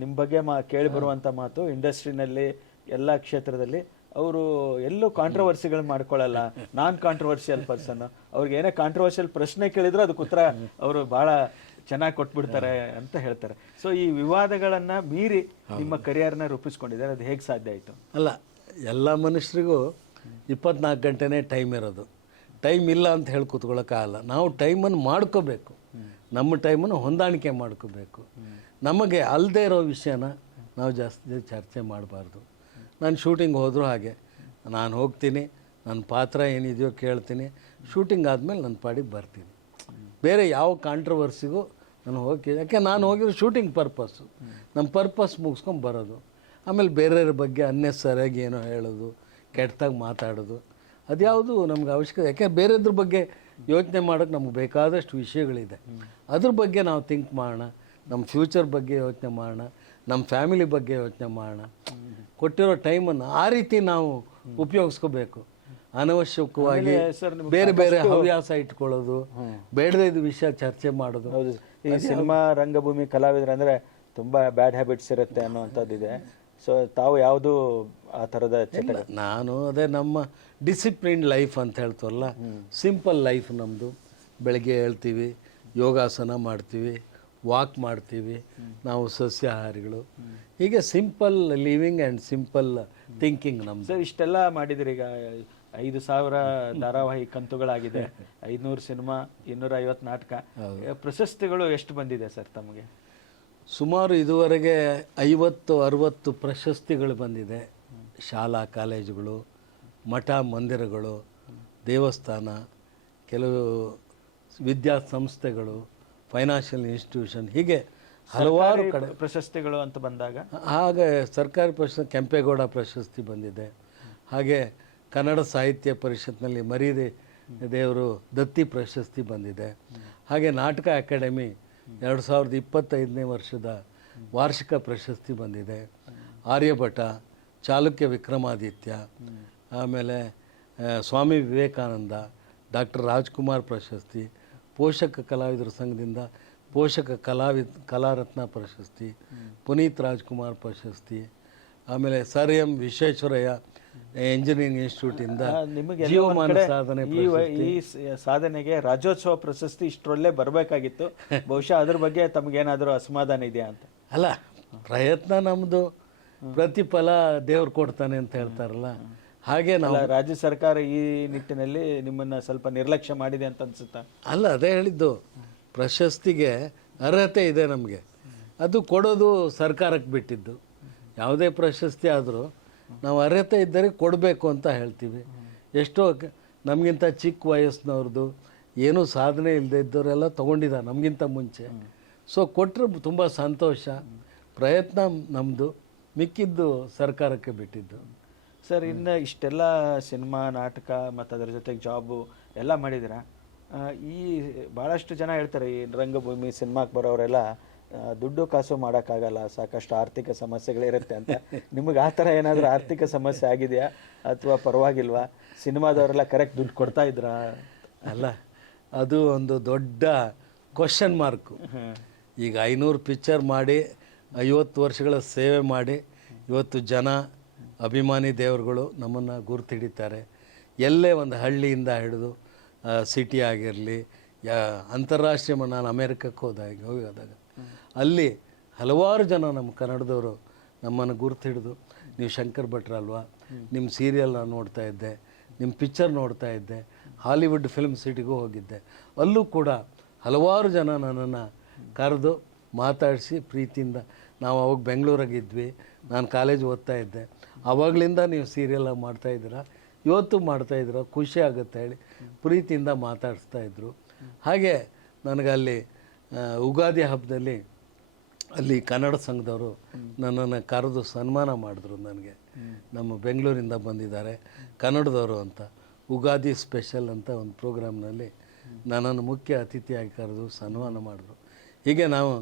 ನಿಮ್ಮ ಬಗ್ಗೆ ಕೇಳಿ ಬರುವಂಥ ಮಾತು, ಇಂಡಸ್ಟ್ರಿನಲ್ಲಿ ಎಲ್ಲ ಕ್ಷೇತ್ರದಲ್ಲಿ ಅವರು ಎಲ್ಲೂ ಕಾಂಟ್ರವರ್ಸಿಗಳು ಮಾಡ್ಕೊಳ್ಳಲ್ಲ, ನಾನ್ ಕಾಂಟ್ರವರ್ಸಿಯಲ್ ಪರ್ಸನ್. ಅವ್ರಿಗೆ ಏನೇ ಕಾಂಟ್ರವರ್ಸಿಯಲ್ ಪ್ರಶ್ನೆ ಕೇಳಿದ್ರು ಅದಕ್ಕೆ ಉತ್ತರ ಅವರು ಭಾಳ ಚೆನ್ನಾಗಿ ಕೊಟ್ಬಿಡ್ತಾರೆ ಅಂತ ಹೇಳ್ತಾರೆ. ಸೊ ಈ ವಿವಾದಗಳನ್ನ ಮೀರಿ ನಿಮ್ಮ ಕರಿಯರ್ನ ರೂಪಿಸ್ಕೊಂಡಿದ್ದಾರೆ, ಅದು ಹೇಗೆ ಸಾಧ್ಯ ಆಯಿತು? ಅಲ್ಲ, ಎಲ್ಲ ಮನುಷ್ಯರಿಗೂ 24 ಗಂಟೆನೇ ಟೈಮ್ ಇರೋದು. ಟೈಮ್ ಇಲ್ಲ ಅಂತ ಹೇಳಿ ಕೂತ್ಕೊಳ್ಳೋಕ್ಕಾಗಲ್ಲ. ನಾವು ಟೈಮನ್ನು ಮಾಡ್ಕೋಬೇಕು, ನಮ್ಮ ಟೈಮನ್ನು ಹೊಂದಾಣಿಕೆ ಮಾಡ್ಕೋಬೇಕು. ನಮಗೆ ಅಲ್ಲದೆ ಇರೋ ವಿಷಯನ ನಾವು ಜಾಸ್ತಿ ಚರ್ಚೆ ಮಾಡಬಾರ್ದು. ನಾನು ಶೂಟಿಂಗ್ ಹೋದರೂ ಹಾಗೆ, ನಾನು ಹೋಗ್ತೀನಿ, ನನ್ನ ಪಾತ್ರ ಏನಿದೆಯೋ ಕೇಳ್ತೀನಿ, ಶೂಟಿಂಗ್ ಆದಮೇಲೆ ನನ್ನ ಪಾಡಿಗೆ ಬರ್ತೀನಿ. ಬೇರೆ ಯಾವ ಕಾಂಟ್ರವರ್ಸಿಗೂ ನಾನು ಹೋಗಿ, ಯಾಕೆ ನಾನು ಹೋಗಿರೋ ಶೂಟಿಂಗ್ ಪರ್ಪಸ್ಸು, ನಮ್ಮ ಪರ್ಪಸ್ ಮುಗಿಸ್ಕೊಂಡು ಬರೋದು. ಆಮೇಲೆ ಬೇರೆಯವ್ರ ಬಗ್ಗೆ ಅನ್ನೆಸರಿಯಾಗಿ ಏನೋ ಹೇಳೋದು, ಕೆಟ್ಟದಾಗಿ ಮಾತಾಡೋದು, ಅದ್ಯಾವುದು ನಮ್ಗೆ ಅವಶ್ಯಕತೆ. ಯಾಕೆ ಬೇರೆದ್ರ ಬಗ್ಗೆ ಯೋಚನೆ ಮಾಡೋಕ್ಕೆ ನಮ್ಗೆ ಬೇಕಾದಷ್ಟು ವಿಷಯಗಳಿದೆ. ಅದ್ರ ಬಗ್ಗೆ ನಾವು ಥಿಂಕ್ ಮಾಡೋಣ, ನಮ್ಮ ಫ್ಯೂಚರ್ ಬಗ್ಗೆ ಯೋಚನೆ ಮಾಡೋಣ, ನಮ್ಮ ಫ್ಯಾಮಿಲಿ ಬಗ್ಗೆ ಯೋಚನೆ ಮಾಡೋಣ. ಕೊಟ್ಟಿರೋ ಟೈಮನ್ನು ಆ ರೀತಿ ನಾವು ಉಪಯೋಗಿಸ್ಕೋಬೇಕು. ಅನವಶ್ಯಕವಾಗಿ ಬೇರೆ ಬೇರೆ ಹವ್ಯಾಸ ಇಟ್ಕೊಳ್ಳೋದು, ಬೇಡದೇ ಇದ್ದ ವಿಷಯ ಚರ್ಚೆ ಮಾಡೋದು. ಈ ಸಿನಿಮಾ ರಂಗಭೂಮಿ ಕಲಾವಿದರು ಅಂದರೆ ತುಂಬ ಬ್ಯಾಡ್ ಹ್ಯಾಬಿಟ್ಸ್ ಇರುತ್ತೆ ಅನ್ನೋವಂಥದ್ದಿದೆ. ಸೊ ತಾವು ಯಾವುದು ಆ ಥರದ ಚಟ? ನಾನು ಅದೇ ನಮ್ಮ ಡಿಸಿಪ್ಲಿನ್ ಲೈಫ್ ಅಂತ ಹೇಳ್ತಾರಲ್ಲ, ಸಿಂಪಲ್ ಲೈಫ್ ನಮ್ಮದು. ಬೆಳಗ್ಗೆ ಹೇಳ್ತೀವಿ, ಯೋಗಾಸನ ಮಾಡ್ತೀವಿ, ವಾಕ್ ಮಾಡ್ತೀವಿ, ನಾವು ಸಸ್ಯಾಹಾರಿಗಳು. ಹೀಗೆ simple living and simple thinking ನಮ್ಮದು. ಸರ್ ಇಷ್ಟೆಲ್ಲ ಮಾಡಿದ್ರಿ, ಈಗ 5,000 ಧಾರಾವಾಹಿ ಕಂತುಗಳಾಗಿದೆ, 500 ಸಿನಿಮಾ, 250 ನಾಟಕ, ಪ್ರಶಸ್ತಿಗಳು ಎಷ್ಟು ಬಂದಿದೆ ಸರ್ ತಮಗೆ? ಸುಮಾರು ಇದುವರೆಗೆ 50-60 ಪ್ರಶಸ್ತಿಗಳು ಬಂದಿದೆ. ಶಾಲಾ ಕಾಲೇಜುಗಳು, ಮಠ ಮಂದಿರಗಳು, ದೇವಸ್ಥಾನ, ಕೆಲವು ವಿದ್ಯಾಸಂಸ್ಥೆಗಳು, ಫೈನಾನ್ಷಿಯಲ್ ಇನ್ಸ್ಟಿಟ್ಯೂಷನ್, ಹೀಗೆ ಹಲವಾರು ಕಡೆ ಪ್ರಶಸ್ತಿಗಳು ಅಂತ ಬಂದಾಗ ಹಾಗೆ ಸರ್ಕಾರಿ ಪ್ರಶಸ್ತಿ ಕೆಂಪೇಗೌಡ ಪ್ರಶಸ್ತಿ ಬಂದಿದೆ. ಹಾಗೆ ಕನ್ನಡ ಸಾಹಿತ್ಯ ಪರಿಷತ್ನಲ್ಲಿ ಮರೀದೆ ದೇವರು ದತ್ತಿ ಪ್ರಶಸ್ತಿ ಬಂದಿದೆ. ಹಾಗೆ ನಾಟಕ ಅಕಾಡೆಮಿ 2025ನೇ ವರ್ಷದ ವಾರ್ಷಿಕ ಪ್ರಶಸ್ತಿ ಬಂದಿದೆ. ಆರ್ಯಭಟ, ಚಾಲುಕ್ಯ ವಿಕ್ರಮಾದಿತ್ಯ, ಆಮೇಲೆ ಸ್ವಾಮಿ ವಿವೇಕಾನಂದ, ಡಾಕ್ಟರ್ ರಾಜ್ಕುಮಾರ್ ಪ್ರಶಸ್ತಿ, ಪೋಷಕ ಕಲಾವಿದರ ಸಂಘದಿಂದ ಪೋಷಕ ಕಲಾರತ್ನ ಪ್ರಶಸ್ತಿ, ಪುನೀತ್ ರಾಜ್ಕುಮಾರ್ ಪ್ರಶಸ್ತಿ, ಆಮೇಲೆ ಸರ್ ಎಂ ವಿಶ್ವೇಶ್ವರಯ್ಯ ಎಂಜಿನಿಯರಿಂಗ್ ಇನ್ಸ್ಟಿಟ್ಯೂಟಿಂದ ಜೀವಮಾನ ಸಾಧನೆ ಈ ಸಾಧನೆಗೆ ರಾಜ್ಯೋತ್ಸವ ಪ್ರಶಸ್ತಿ ಇಷ್ಟರಲ್ಲೇ ಬರಬೇಕಾಗಿತ್ತು. ಬಹುಶಃ ಅದ್ರ ಬಗ್ಗೆ ತಮಗೇನಾದರೂ ಅಸಮಾಧಾನ ಇದೆಯಾ ಅಂತ? ಅಲ್ಲ, ಪ್ರಯತ್ನ ನಮ್ಮದು, ಪ್ರತಿಫಲ ದೇವ್ರು ಕೊಡ್ತಾನೆ ಅಂತ ಹೇಳ್ತಾರಲ್ಲ, ಹಾಗೆ ನಾವು ರಾಜ್ಯ ಸರ್ಕಾರ ಈ ನಿಟ್ಟಿನಲ್ಲಿ ನಿಮ್ಮನ್ನ ಸ್ವಲ್ಪ ನಿರ್ಲಕ್ಷ್ಯ ಮಾಡಿದೆ ಅಂತ ಅನ್ಸುತ್ತಾ? ಅಲ್ಲ, ಅದೇ ಹೇಳಿದ್ದು, ಪ್ರಶಸ್ತಿಗೆ ಅರ್ಹತೆ ಇದೆ ನಮಗೆ, ಅದು ಕೊಡೋದು ಸರ್ಕಾರಕ್ಕೆ ಬಿಟ್ಟಿದ್ದು. ಯಾವುದೇ ಪ್ರಶಸ್ತಿ ಆದರೂ ನಾವು ಅರ್ಹತೆ ಇದ್ದರೆ ಕೊಡಬೇಕು ಅಂತ ಹೇಳ್ತೀವಿ. ಎಷ್ಟೋ ನಮಗಿಂತ ಚಿಕ್ಕ ವಯಸ್ಸಿನವ್ರದ್ದು ಏನೂ ಸಾಧನೆ ಇಲ್ಲದೆ ಇದ್ದವರೆಲ್ಲ ತೊಗೊಂಡಿದ್ದಾರೆ ನಮಗಿಂತ ಮುಂಚೆ. ಸೊ ಕೊಟ್ಟರೆ ತುಂಬ ಸಂತೋಷ. ಪ್ರಯತ್ನ ನಮ್ಮದು, ಮಿಕ್ಕಿದ್ದು ಸರ್ಕಾರಕ್ಕೆ ಬಿಟ್ಟಿದ್ದು. ಸರ್, ಇನ್ನು ಇಷ್ಟೆಲ್ಲ ಸಿನಿಮಾ, ನಾಟಕ ಮತ್ತು ಅದರ ಜೊತೆಗೆ ಜಾಬು ಎಲ್ಲ ಮಾಡಿದ್ದೀರಾ. ಈ ಭಾಳಷ್ಟು ಜನ ಹೇಳ್ತಾರೆ, ಈ ರಂಗಭೂಮಿ ಸಿನಿಮಾಕ್ಕೆ ಬರೋರೆಲ್ಲ ದುಡ್ಡು ಕಾಸು ಮಾಡೋಕ್ಕಾಗಲ್ಲ, ಸಾಕಷ್ಟು ಆರ್ಥಿಕ ಸಮಸ್ಯೆಗಳಿರುತ್ತೆ ಅಂತ. ನಿಮಗೆ ಆ ಥರ ಏನಾದರೂ ಆರ್ಥಿಕ ಸಮಸ್ಯೆ ಆಗಿದೆಯಾ ಅಥವಾ ಪರವಾಗಿಲ್ವಾ? ಸಿನಿಮಾದವರೆಲ್ಲ ಕರೆಕ್ಟ್ ದುಡ್ಡು ಕೊಡ್ತಾ ಇದ್ರಾ? ಅಲ್ಲ, ಅದು ಒಂದು ದೊಡ್ಡ ಕ್ವಶನ್ ಮಾರ್ಕು. ಈಗ 500 ಪಿಕ್ಚರ್ ಮಾಡಿ 50 ವರ್ಷಗಳ ಸೇವೆ ಮಾಡಿ ಇವತ್ತು ಜನ ಅಭಿಮಾನಿ ದೇವರುಗಳು ನಮ್ಮನ್ನು ಗುರುತಿಡಿತಾರೆ. ಎಲ್ಲೇ ಒಂದು ಹಳ್ಳಿಯಿಂದ ಹಿಡಿದು ಸಿಟಿ ಆಗಿರಲಿ, ಅಂತಾರಾಷ್ಟ್ರೀಯ, ನಾನು ಅಮೇರಿಕಕ್ಕೆ ಹೋದಾಗ ಅಲ್ಲಿ ಹಲವಾರು ಜನ ನಮ್ಮ ಕನ್ನಡದವರು ನಮ್ಮನ್ನು ಗುರುತಿಡಿದು, ನೀವು ಶಂಕರ್ ಭಟ್ರಲ್ವಾ, ನಿಮ್ಮ ಸೀರಿಯಲ್ ನಾನು ನೋಡ್ತಾ ಇದ್ದೆ, ನಿಮ್ಮ ಪಿಕ್ಚರ್ ನೋಡ್ತಾ ಇದ್ದೆ, ಹಾಲಿವುಡ್ ಫಿಲ್ಮ್ ಸಿಟಿಗೂ ಹೋಗಿದ್ದೆ, ಅಲ್ಲೂ ಕೂಡ ಹಲವಾರು ಜನ ನನ್ನನ್ನು ಕರೆದು ಮಾತಾಡಿಸಿ ಪ್ರೀತಿಯಿಂದ, ನಾವು ಅವಾಗ ಬೆಂಗಳೂರಾಗಿದ್ವಿ, ನಾನು ಕಾಲೇಜ್ ಓದ್ತಾ ಇದ್ದೆ, ಆವಾಗಲಿಂದ ನೀವು ಸೀರಿಯಲ್ ಮಾಡ್ತಾಯಿದ್ದೀರಾ, ಇವತ್ತು ಮಾಡ್ತಾಯಿದ್ದೀರಾ, ಖುಷಿ ಆಗುತ್ತೆ ಹೇಳಿ ಪ್ರೀತಿಯಿಂದ ಮಾತಾಡಿಸ್ತಾಯಿದ್ರು. ಹಾಗೆ ನನಗಲ್ಲಿ ಯುಗಾದಿ ಹಬ್ಬದಲ್ಲಿ ಅಲ್ಲಿ ಕನ್ನಡ ಸಂಘದವರು ನನ್ನನ್ನು ಕರೆದು ಸನ್ಮಾನ ಮಾಡಿದ್ರು. ನನಗೆ ನಮ್ಮ ಬೆಂಗಳೂರಿಂದ ಬಂದಿದ್ದಾರೆ ಕನ್ನಡದವರು ಅಂತ, ಯುಗಾದಿ ಸ್ಪೆಷಲ್ ಅಂತ ಒಂದು ಪ್ರೋಗ್ರಾಮ್ನಲ್ಲಿ ನನ್ನನ್ನು ಮುಖ್ಯ ಅತಿಥಿಯಾಗಿ ಕರೆದು ಸನ್ಮಾನ ಮಾಡಿದ್ರು. ಹೀಗೆ ನಾವು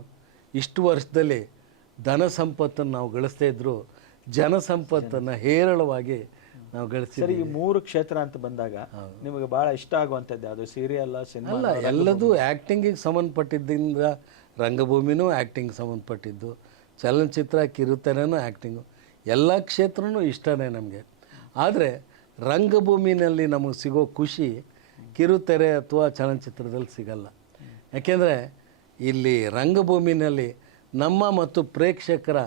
ಇಷ್ಟು ವರ್ಷದಲ್ಲಿ ಧನ ಸಂಪತ್ತನ್ನು ನಾವು ಗಳಿಸ್ತಾ ಇದ್ದರೂ ಜನಸಂಪತ್ತನ್ನು ಹೇರಳವಾಗಿ ನಾವು ಗಳಿಸ್ತೀವಿ. ಸರಿ, ಈ 3 ಕ್ಷೇತ್ರ ಅಂತ ಬಂದಾಗ ನಿಮಗೆ ಭಾಳ ಇಷ್ಟ ಆಗುವಂಥದ್ದು ಅದು ಸೀರಿಯಲ್, ಸಿನಿಮಾ? ಅಲ್ಲ, ಎಲ್ಲದೂ ಆ್ಯಕ್ಟಿಂಗಿಗೆ ಸಂಬಂಧಪಟ್ಟಿದ್ದರಿಂದ, ರಂಗಭೂಮಿನೂ ಆ್ಯಕ್ಟಿಂಗ್ ಸಂಬಂಧಪಟ್ಟಿದ್ದು, ಚಲನಚಿತ್ರ, ಕಿರುತೆರೆನೂ ಆ್ಯಕ್ಟಿಂಗು, ಎಲ್ಲ ಕ್ಷೇತ್ರನೂ ಇಷ್ಟನೇ ನಮಗೆ. ಆದರೆ ರಂಗಭೂಮಿನಲ್ಲಿ ನಮಗೆ ಸಿಗೋ ಖುಷಿ ಕಿರುತೆರೆ ಅಥವಾ ಚಲನಚಿತ್ರದಲ್ಲಿ ಸಿಗಲ್ಲ. ಯಾಕೆಂದರೆ ಇಲ್ಲಿ ರಂಗಭೂಮಿನಲ್ಲಿ ನಮ್ಮ ಮತ್ತು ಪ್ರೇಕ್ಷಕರ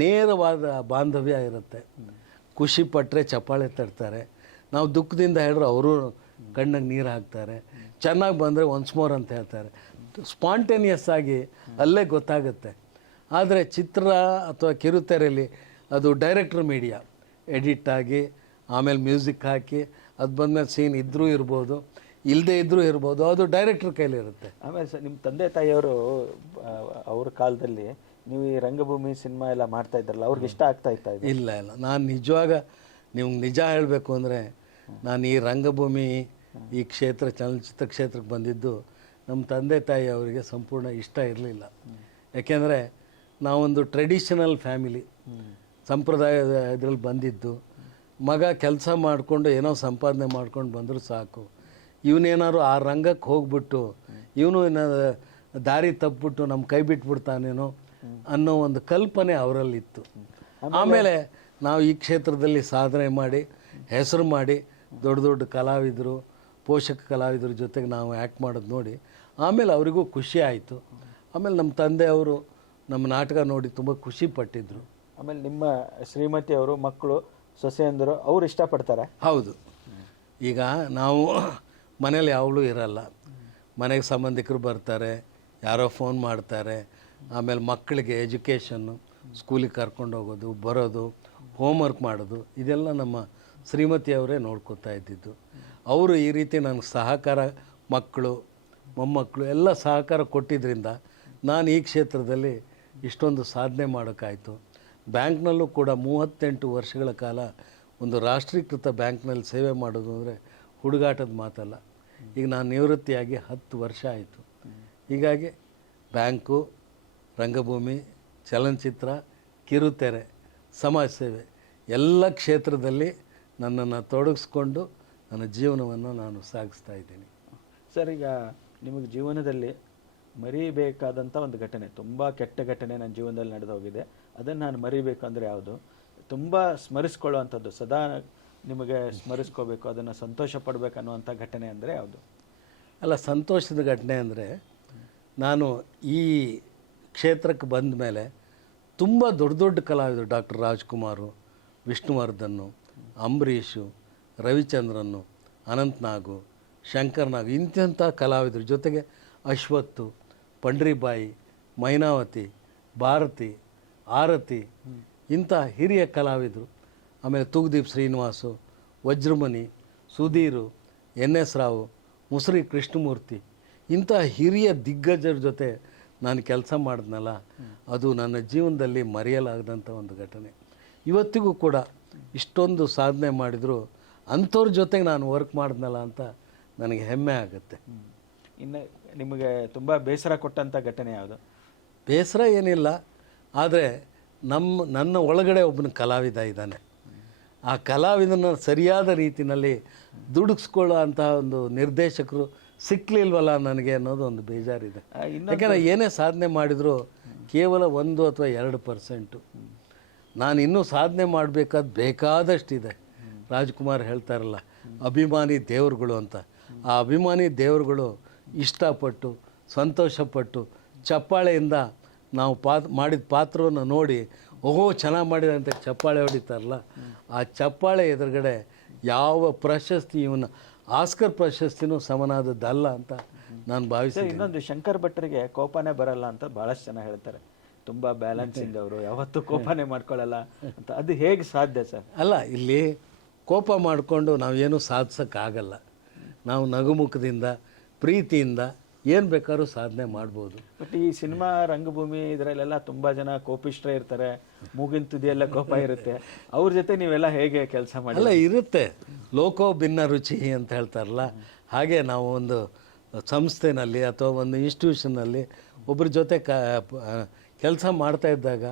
ನೇರವಾದ ಬಾಂಧವ್ಯ ಇರುತ್ತೆ. ಖುಷಿ ಪಟ್ಟರೆ ಚಪ್ಪಾಳೆ ತಡ್ತಾರೆ, ನಾವು ದುಃಖದಿಂದ ಹೇಳಿದ್ರೆ ಅವರು ಕಣ್ಣಿಗೆ ನೀರು ಹಾಕ್ತಾರೆ, ಚೆನ್ನಾಗಿ ಬಂದರೆ ಒನ್ಸ್ ಮೋರ್ ಅಂತ ಹೇಳ್ತಾರೆ. ಸ್ಪಾಂಟೇನಿಯಸ್ ಆಗಿ ಅಲ್ಲೇ ಗೊತ್ತಾಗುತ್ತೆ. ಆದರೆ ಚಿತ್ರ ಅಥವಾ ಕಿರುತೆರೆಯಲ್ಲಿ ಅದು ಡೈರೆಕ್ಟ್ರ್ ಮೀಡಿಯಾ, ಎಡಿಟ್ ಆಗಿ ಆಮೇಲೆ ಮ್ಯೂಸಿಕ್ ಹಾಕಿ ಅದು ಬಂದಮೇಲೆ ಸೀನ್ ಇದ್ದರೂ ಇರ್ಬೋದು, ಇಲ್ಲದೆ ಇದ್ದರೂ ಇರ್ಬೋದು, ಅದು ಡೈರೆಕ್ಟ್ರ್ ಕೈಲಿರುತ್ತೆ. ಆಮೇಲೆ ಸರ್, ನಿಮ್ಮ ತಂದೆ ತಾಯಿಯವರು ಅವ್ರ ಕಾಲದಲ್ಲಿ ನೀವು ಈ ರಂಗಭೂಮಿ ಸಿನಿಮಾ ಎಲ್ಲ ಮಾಡ್ತಾ ಇದ್ರಲ್ಲ, ಅವ್ರಿಗೆ ಇಷ್ಟ ಆಗ್ತಾ ಇತ್ತಾ? ಇಲ್ಲ, ನಾನು ನಿಜವಾಗ ನಿಮ್ಗೆ ನಿಜ ಹೇಳಬೇಕು ಅಂದರೆ, ನಾನು ಈ ರಂಗಭೂಮಿ ಈ ಕ್ಷೇತ್ರ, ಚಲನಚಿತ್ರ ಕ್ಷೇತ್ರಕ್ಕೆ ಬಂದಿದ್ದು ನಮ್ಮ ತಂದೆ ತಾಯಿ ಅವರಿಗೆ ಸಂಪೂರ್ಣ ಇಷ್ಟ ಇರಲಿಲ್ಲ. ಯಾಕೆಂದರೆ ನಾವೊಂದು ಟ್ರೆಡಿಷನಲ್ ಫ್ಯಾಮಿಲಿ, ಸಂಪ್ರದಾಯದ ಇದರಲ್ಲಿ ಬಂದಿದ್ದು. ಮಗ ಕೆಲಸ ಮಾಡಿಕೊಂಡು ಏನೋ ಸಂಪಾದನೆ ಮಾಡ್ಕೊಂಡು ಬಂದರೂ ಸಾಕು, ಇವನೇನಾದ್ರು ಆ ರಂಗಕ್ಕೆ ಹೋಗ್ಬಿಟ್ಟು ಇವನು ದಾರಿ ತಪ್ಪಿಬಿಟ್ಟು ನಮ್ಮ ಕೈ ಬಿಟ್ಬಿಡ್ತಾನೇನೋ ಅನ್ನೋ ಒಂದು ಕಲ್ಪನೆ ಅವರಲ್ಲಿತ್ತು. ಆಮೇಲೆ ನಾವು ಈ ಕ್ಷೇತ್ರದಲ್ಲಿ ಸಾಧನೆ ಮಾಡಿ ಹೆಸರು ಮಾಡಿ ದೊಡ್ಡ ದೊಡ್ಡ ಕಲಾವಿದರು, ಪೋಷಕ ಕಲಾವಿದರ ಜೊತೆಗೆ ನಾವು ಆ್ಯಕ್ಟ್ ಮಾಡೋದು ನೋಡಿ ಆಮೇಲೆ ಅವರಿಗೂ ಖುಷಿ ಆಯಿತು. ಆಮೇಲೆ ನಮ್ಮ ತಂದೆಯವರು ನಮ್ಮ ನಾಟಕ ನೋಡಿ ತುಂಬ ಖುಷಿ ಪಟ್ಟಿದ್ರು. ಆಮೇಲೆ ನಿಮ್ಮ ಶ್ರೀಮತಿ ಅವರು ಮಕ್ಕಳು ಸೊಸೆಯಂದರು ಅವ್ರು ಇಷ್ಟಪಡ್ತಾರೆ? ಹೌದು. ಈಗ ನಾವು ಮನೇಲಿ ಯಾವಾಗಲೂ ಇರಲ್ಲ, ಮನೆಗೆ ಸಂಬಂಧಿಕರು ಬರ್ತಾರೆ, ಯಾರೋ ಫೋನ್ ಮಾಡ್ತಾರೆ, ಆಮೇಲೆ ಮಕ್ಕಳಿಗೆ ಎಜುಕೇಷನ್ನು, ಸ್ಕೂಲಿಗೆ ಕರ್ಕೊಂಡು ಹೋಗೋದು ಬರೋದು, ಹೋಮ್ವರ್ಕ್ ಮಾಡೋದು, ಇದೆಲ್ಲ ನಮ್ಮ ಶ್ರೀಮತಿಯವರೇ ನೋಡ್ಕೋತಾ ಇದ್ದಿದ್ದು. ಅವರು ಈ ರೀತಿ ನನಗೆ ಸಹಕಾರ, ಮಕ್ಕಳು ಮೊಮ್ಮಕ್ಕಳು ಎಲ್ಲ ಸಹಕಾರ ಕೊಟ್ಟಿದ್ದರಿಂದ ನಾನು ಈ ಕ್ಷೇತ್ರದಲ್ಲಿ ಇಷ್ಟೊಂದು ಸಾಧನೆ ಮಾಡೋಕ್ಕಾಯಿತು. ಬ್ಯಾಂಕ್ನಲ್ಲೂ ಕೂಡ 38 ವರ್ಷಗಳ ಕಾಲ ಒಂದು ರಾಷ್ಟ್ರೀಕೃತ ಬ್ಯಾಂಕ್ನಲ್ಲಿ ಸೇವೆ ಮಾಡೋದು ಅಂದರೆ ಹುಡುಗಾಟದ ಮಾತಲ್ಲ. ಈಗ ನಾನು ನಿವೃತ್ತಿಯಾಗಿ 10 ವರ್ಷ ಆಯಿತು. ಹೀಗಾಗಿ ಬ್ಯಾಂಕು, ರಂಗಭೂಮಿ, ಚಲನಚಿತ್ರ, ಕಿರುತೆರೆ, ಸಮಾಜ ಸೇವೆ ಎಲ್ಲ ಕ್ಷೇತ್ರದಲ್ಲಿ ನನ್ನನ್ನು ತೊಡಗಿಸ್ಕೊಂಡು ನನ್ನ ಜೀವನವನ್ನು ನಾನು ಸಾಗಿಸ್ತಾ ಇದ್ದೀನಿ. ಸರ್, ಈಗ ನಿಮಗೆ ಜೀವನದಲ್ಲಿ ಮರಿಬೇಕಾದಂಥ ಒಂದು ಘಟನೆ, ತುಂಬ ಕೆಟ್ಟ ಘಟನೆ ನನ್ನ ಜೀವನದಲ್ಲಿ ನಡೆದು ಹೋಗಿದೆ, ಅದನ್ನು ನಾನು ಮರಿಬೇಕು ಅಂದರೆ ಯಾವುದು? ತುಂಬ ಸ್ಮರಿಸ್ಕೊಳ್ಳುವಂಥದ್ದು, ಸದಾ ನಿಮಗೆ ಸ್ಮರಿಸ್ಕೋಬೇಕು, ಅದನ್ನು ಸಂತೋಷ ಪಡಬೇಕು ಅನ್ನುವಂಥ ಘಟನೆ ಅಂದರೆ ಯಾವುದು? ಅಲ್ಲ, ಸಂತೋಷದ ಘಟನೆ ಅಂದರೆ ನಾನು ಈ ಕ್ಷೇತ್ರಕ್ಕೆ ಬಂದ ಮೇಲೆ ತುಂಬ ದೊಡ್ಡ ದೊಡ್ಡ ಕಲಾವಿದರು, ಡಾಕ್ಟರ್ ರಾಜ್ಕುಮಾರು, ವಿಷ್ಣುವರ್ಧನ್ನು, ಅಂಬರೀಷು, ರವಿಚಂದ್ರನ್ನು, ಅನಂತನಾಗು, ಶಂಕರ್ನಾಗು, ಇಂಥ ಕಲಾವಿದರು ಜೊತೆಗೆ ಅಶ್ವತ್ತು, ಪಂಡ್ರಿಬಾಯಿ, ಮೈನಾವತಿ, ಭಾರತಿ, ಆರತಿ, ಇಂಥ ಹಿರಿಯ ಕಲಾವಿದರು. ಆಮೇಲೆ ತೂಗುದೀಪ್ ಶ್ರೀನಿವಾಸು, ವಜ್ರಮಣಿ, ಸುಧೀರು, NS ರಾವ್, ಮುಸುರಿ ಕೃಷ್ಣಮೂರ್ತಿ, ಇಂಥ ಹಿರಿಯ ದಿಗ್ಗಜರ ಜೊತೆ ನಾನು ಕೆಲಸ ಮಾಡಿದ್ನಲ್ಲ, ಅದು ನನ್ನ ಜೀವನದಲ್ಲಿ ಮರೆಯಲಾಗದಂಥ ಒಂದು ಘಟನೆ. ಇವತ್ತಿಗೂ ಕೂಡ ಇಷ್ಟೊಂದು ಸಾಧನೆ ಮಾಡಿದ್ರು ಅಂಥವ್ರ ಜೊತೆಗೆ ನಾನು ವರ್ಕ್ ಮಾಡಿದ್ನಲ್ಲ ಅಂತ ನನಗೆ ಹೆಮ್ಮೆ ಆಗುತ್ತೆ. ಇನ್ನು ನಿಮಗೆ ತುಂಬ ಬೇಸರ ಕೊಟ್ಟಂಥ ಘಟನೆ ಯಾವುದು? ಬೇಸರ ಏನಿಲ್ಲ, ಆದರೆ ನನ್ನ ಒಳಗಡೆ ಒಬ್ಬನ ಕಲಾವಿದ ಇದ್ದಾನೆ. ಆ ಕಲಾವಿದನ ಸರಿಯಾದ ರೀತಿಯಲ್ಲಿ ದುಡುಗಿಸ್ಕೊಳ್ಳೋ ಅಂಥ ಒಂದು ನಿರ್ದೇಶಕರು ಸಿಕ್ಕಲಿಲ್ವಲ್ಲ ನನಗೆ ಅನ್ನೋದು ಒಂದು ಬೇಜಾರಿದೆ. ಯಾಕೆಂದರೆ ಏನೇ ಸಾಧನೆ ಮಾಡಿದರೂ ಕೇವಲ 1 ಅಥವಾ 2%. ನಾನು ಇನ್ನೂ ಸಾಧನೆ ಮಾಡಬೇಕಾದ ಬೇಕಾದಷ್ಟಿದೆ. ರಾಜ್ಕುಮಾರ್ ಹೇಳ್ತಾರಲ್ಲ, ಅಭಿಮಾನಿ ದೇವರುಗಳು ಅಂತ. ಆ ಅಭಿಮಾನಿ ದೇವರುಗಳು ಇಷ್ಟಪಟ್ಟು, ಸಂತೋಷಪಟ್ಟು, ಚಪ್ಪಾಳೆಯಿಂದ ನಾವು ಮಾಡಿದ ಪಾತ್ರವನ್ನು ನೋಡಿ, ಓಹೋ ಚೆನ್ನಾಗಿ ಮಾಡಿದೆ ಅಂತ ಚಪ್ಪಾಳೆ ಹೊಡಿತಾರಲ್ಲ, ಆ ಚಪ್ಪಾಳೆ ಎದುರುಗಡೆ ಯಾವ ಪ್ರಶಸ್ತಿ, ಇವನ ಆಸ್ಕರ್ ಪ್ರಶಸ್ತಿನೂ ಸಮನಾದದ್ದಲ್ಲ ಅಂತ ನಾನು ಭಾವಿಸ್ತೀನಿ. ಇನ್ನೊಂದು, ಶಂಕರ್ ಭಟ್ರಿಗೆ ಕೋಪನೇ ಬರಲ್ಲ ಅಂತ ಭಾಳಷ್ಟು ಜನ ಹೇಳ್ತಾರೆ. ತುಂಬ ಬ್ಯಾಲೆನ್ಸಿಂಗ್ ಅವರು, ಯಾವತ್ತೂ ಕೋಪನೇ ಮಾಡ್ಕೊಳ್ಳಲ್ಲ ಅಂತ. ಅದು ಹೇಗೆ ಸಾಧ್ಯ ಸರ್? ಅಲ್ಲ, ಇಲ್ಲಿ ಕೋಪ ಮಾಡಿಕೊಂಡು ನಾವೇನು ಸಾಧಿಸೋಕ್ಕಾಗಲ್ಲ. ನಾವು ನಗುಮುಖದಿಂದ, ಪ್ರೀತಿಯಿಂದ ಏನು ಬೇಕಾದ್ರೂ ಸಾಧನೆ ಮಾಡ್ಬೋದು. ಬಟ್ ಈ ಸಿನಿಮಾ, ರಂಗಭೂಮಿ ಇದರಲ್ಲೆಲ್ಲ ತುಂಬ ಜನ ಕೋಪಿಷ್ಟ್ರೇ ಇರ್ತಾರೆ, ಮೂಗಿನ ತುದಿಯೆಲ್ಲ ಕೋಪ ಇರುತ್ತೆ. ಅವ್ರ ಜೊತೆ ನೀವೆಲ್ಲ ಹೇಗೆ ಕೆಲಸ ಮಾಡಿ? ಅಲ್ಲ, ಇರುತ್ತೆ, ಲೋಕೋ ಭಿನ್ನ ರುಚಿ ಅಂತ ಹೇಳ್ತಾರಲ್ಲ, ಹಾಗೆ ನಾವು ಒಂದು ಸಂಸ್ಥೆನಲ್ಲಿ ಅಥವಾ ಒಂದು ಇನ್ಸ್ಟಿಟ್ಯೂಷನ್ನಲ್ಲಿ ಒಬ್ಬರ ಜೊತೆ ಕೆಲಸ ಮಾಡ್ತಾ ಇದ್ದಾಗ